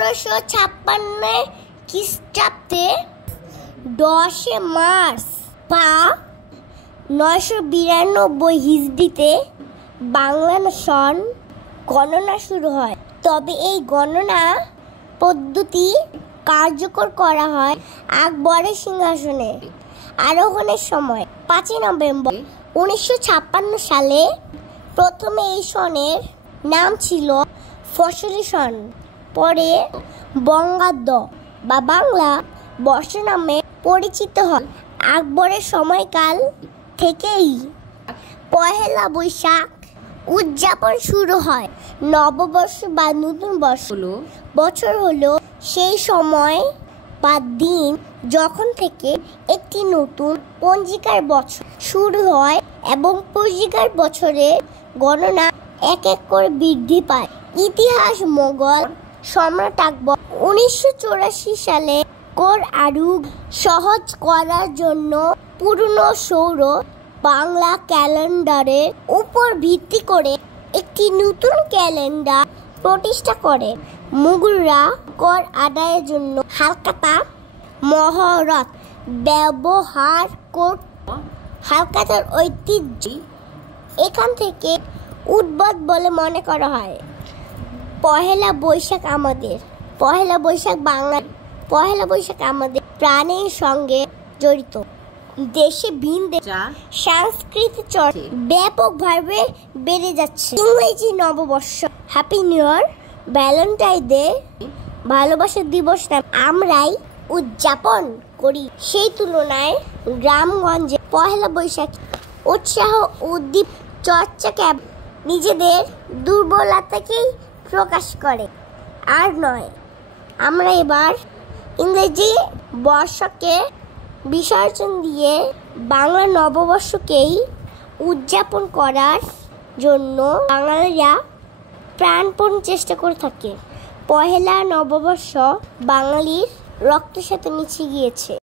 1556 খ্রিস্টাব্দে 10 মার্চ বা 992 হিজরিতে বাংলা সন গণনা শুরু হয়। তবে এই গণনা পদ্ধতি কার্যকর করা হয় আকবরের সিংহাসনে আরোহণের সময় 5 নভেম্বর 1956 সালে। প্রথমে এই সনের নাম ছিল ফসলি সন, পরে বঙ্গাব্দ বা বাংলা বর্ষ নামে পরিচিত হয়। আকবরের সময়কাল থেকেই পহেলা বৈশাখ উদযাপন শুরু হয়। নববর্ষ বা নতুন বছর হলো সেই সময় বা দিন যখন থেকে একটি নতুন পঞ্জিকার বছর শুরু হয় এবং পঞ্জিকার বছরের গণনা এক এক করে বৃদ্ধি পায়। ইতিহাস মোগল সম্রাট আকবর 1984 সালে কর আরোপ সহজ করার জন্য পুরনো সৌর বাংলা ক্যালেন্ডারের উপর ভিত্তি করে একটি নতুন ক্যালেন্ডার প্রতিষ্ঠা করে। মুঘলরা কর আদায়ের জন্য হালখাতা মহরত ব্যবহার করত। হালখাতার ঐতিহ্য এখান থেকে উদ্ভূত বলে মনে করা হয়। পহেলা বৈশাখ আমাদের প্রাণের সঙ্গে জড়িত। দেশে ভিন্ন সাংস্কৃতিক চর্চা ব্যাপকভাবে বেড়ে যাচ্ছে। ইংরেজি নববর্ষ, happy new year, Valentine day, ভালোবাসা দিবস আমরাই উদযাপন করি। সেই তুলনায় গ্রামগঞ্জে পহেলা বৈশাখ উৎসাহ উদ্দীপ চর্চাকে নিজেদের দুর্বলতাকেই প্রকাশ করে আর নয়। আমরা এবার ইংরেজি বর্ষকে বিসর্জন দিয়ে বাংলা নববর্ষকেই উদযাপন করার জন্য বাঙালিরা প্রাণপণ চেষ্টা করে থাকে। পহেলা নববর্ষ বাঙালির রক্তের সাথে মিশে গিয়েছে।